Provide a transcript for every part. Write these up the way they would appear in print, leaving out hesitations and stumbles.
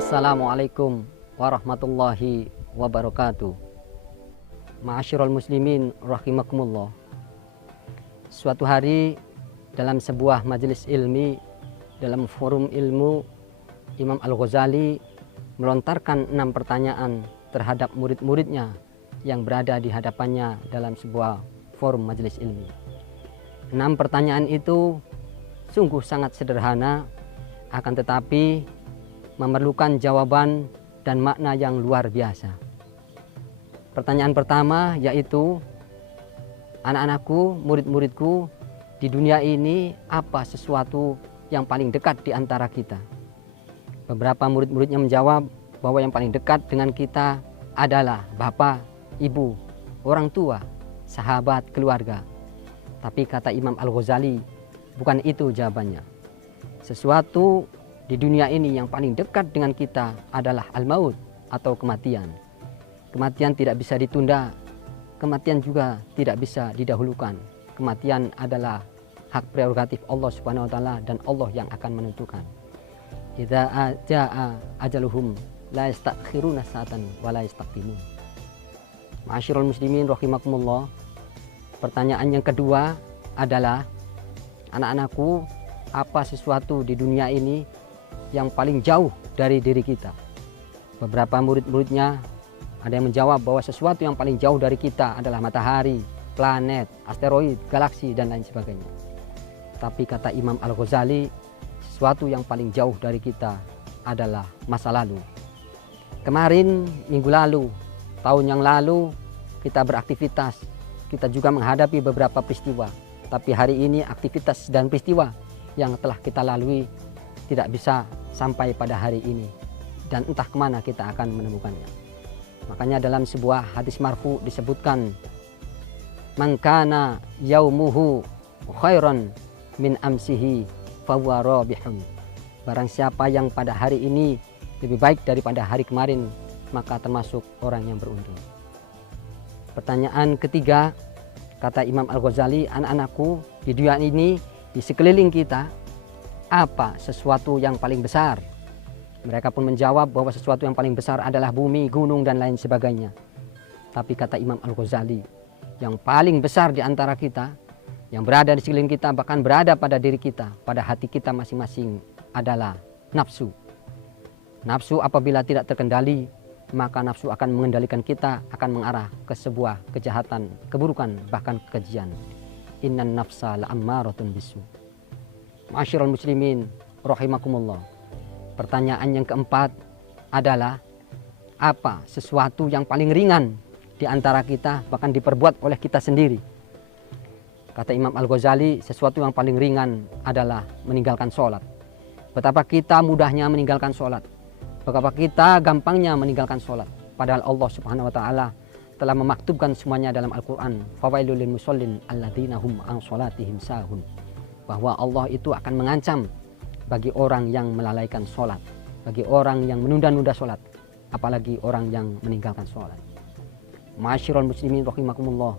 Assalamualaikum warahmatullahi wabarakatuh. Ma'asyiral muslimin rahimakumullah. Suatu hari dalam sebuah majelis ilmi, dalam forum ilmu, Imam Al-Ghazali melontarkan 6 pertanyaan terhadap murid-muridnya yang berada di hadapannya dalam sebuah forum majelis ilmi. 6 pertanyaan itu sungguh sangat sederhana, akan tetapi memerlukan jawaban dan makna yang luar biasa. Pertanyaan pertama yaitu, anak-anakku, murid-muridku, di dunia ini apa sesuatu yang paling dekat di antara kita? Beberapa murid-muridnya menjawab bahwa yang paling dekat dengan kita adalah bapak, ibu, orang tua, sahabat, keluarga. Tapi kata Imam Al-Ghazali, bukan itu jawabannya. Sesuatu di dunia ini yang paling dekat dengan kita adalah al-maut atau kematian. Kematian tidak bisa ditunda, kematian juga tidak bisa didahulukan. Kematian adalah hak prerogatif Allah Subhanahu wa taala dan Allah yang akan menentukan. Idza jaa ajaluhum la yastakhiruna sa'atan wa la yastaqdimun. Ma'asyiral muslimin rahimakumullah. Pertanyaan yang kedua adalah, anak-anakku, apa sesuatu di dunia ini yang paling jauh dari diri kita? Beberapa murid-muridnya ada yang menjawab bahwa sesuatu yang paling jauh dari kita adalah matahari, planet, asteroid, galaksi, dan lain sebagainya. Tapi kata Imam Al-Ghazali, sesuatu yang paling jauh dari kita adalah masa lalu. Kemarin, minggu lalu, tahun yang lalu, kita beraktivitas, kita juga menghadapi beberapa peristiwa. Tapi hari ini aktivitas dan peristiwa yang telah kita lalui tidak bisa sampai pada hari ini. Dan entah kemana kita akan menemukannya. Makanya dalam sebuah hadis marfu disebutkan, man kana yaumuhu khairan min amsihi fahuwa rabihun. Barang siapa yang pada hari ini lebih baik daripada hari kemarin, maka termasuk orang yang beruntung. Pertanyaan ketiga, kata Imam Al-Ghazali, anak-anakku, di dunia ini, di sekeliling kita, apa sesuatu yang paling besar? Mereka pun menjawab bahwa sesuatu yang paling besar adalah bumi, gunung, dan lain sebagainya. Tapi kata Imam Al-Ghazali, yang paling besar di antara kita, yang berada di sekeliling kita, bahkan berada pada diri kita, pada hati kita masing-masing, adalah nafsu. Nafsu apabila tidak terkendali, maka nafsu akan mengendalikan kita, akan mengarah ke sebuah kejahatan, keburukan, bahkan kekejian. Innan nafsa la'ammaratun bisu. Ma'asyiral muslimin rahimakumullah. Pertanyaan yang keempat adalah, apa sesuatu yang paling ringan di antara kita, bahkan diperbuat oleh kita sendiri? Kata Imam Al-Ghazali, sesuatu yang paling ringan adalah meninggalkan sholat. Betapa kita mudahnya meninggalkan sholat, betapa kita gampangnya meninggalkan sholat. Padahal Allah Subhanahu wa taala telah memaktubkan semuanya dalam Al-Quran. Fawailul lil musallin alladzina hum an sholatihim sahun. Bahwa Allah itu akan mengancam bagi orang yang melalaikan sholat, bagi orang yang menunda-nunda sholat, apalagi orang yang meninggalkan sholat. Ma'asyiral muslimin rahimakumullah.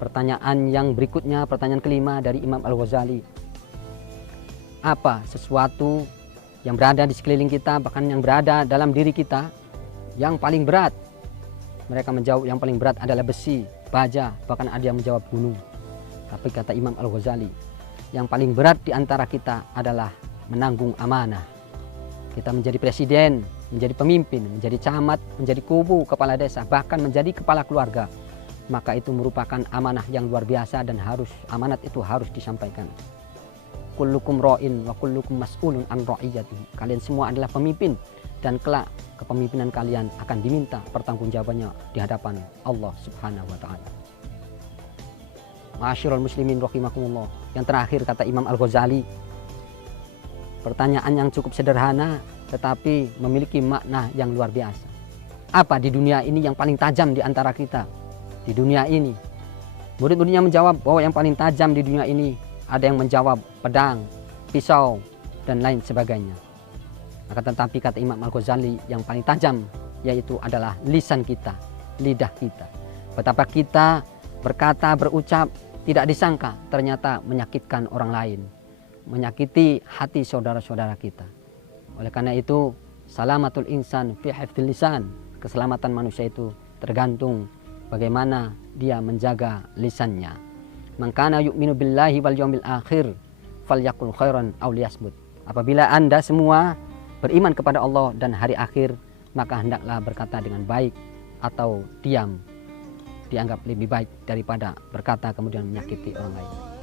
Pertanyaan yang berikutnya, pertanyaan kelima dari Imam Al-Ghazali. Apa sesuatu yang berada di sekeliling kita, bahkan yang berada dalam diri kita, yang paling berat? Mereka menjawab yang paling berat adalah besi, baja, bahkan ada yang menjawab gunung. Tapi kata Imam Al-Ghazali, yang paling berat di antara kita adalah menanggung amanah. Kita menjadi presiden, menjadi pemimpin, menjadi camat, menjadi kubu, kepala desa, bahkan menjadi kepala keluarga. Maka itu merupakan amanah yang luar biasa dan amanat itu harus disampaikan. Kullukum ra'in wa kullukum mas'ulun an ra'iyatihi. Kalian semua adalah pemimpin dan kelak kepemimpinan kalian akan diminta pertanggungjawabannya di hadapan Allah Subhanahu wa taala. Ma'asyiral muslimin rahimakumullah. Yang terakhir kata Imam Al-Ghazali, pertanyaan yang cukup sederhana tetapi memiliki makna yang luar biasa. Apa di dunia ini yang paling tajam di antara kita? Di dunia ini, murid-muridnya menjawab bahwa yang paling tajam di dunia ini, ada yang menjawab pedang, pisau, dan lain sebagainya. Akan tetapi kata Imam Al-Ghazali, yang paling tajam yaitu adalah lisan kita, lidah kita. Betapa kita berkata, berucap, tidak disangka ternyata menyakitkan orang lain, menyakiti hati saudara-saudara kita. Oleh karena itu, Salamatul insan fi hifdzil lisan. Keselamatan manusia itu tergantung bagaimana dia menjaga lisannya. Man kana yu'minu billahi wal yaumil akhir falyaqul khairan aw liyasmut. Apabila Anda semua beriman kepada Allah dan hari akhir, maka hendaklah berkata dengan baik atau diam, dianggap lebih baik daripada berkata kemudian menyakiti orang lain.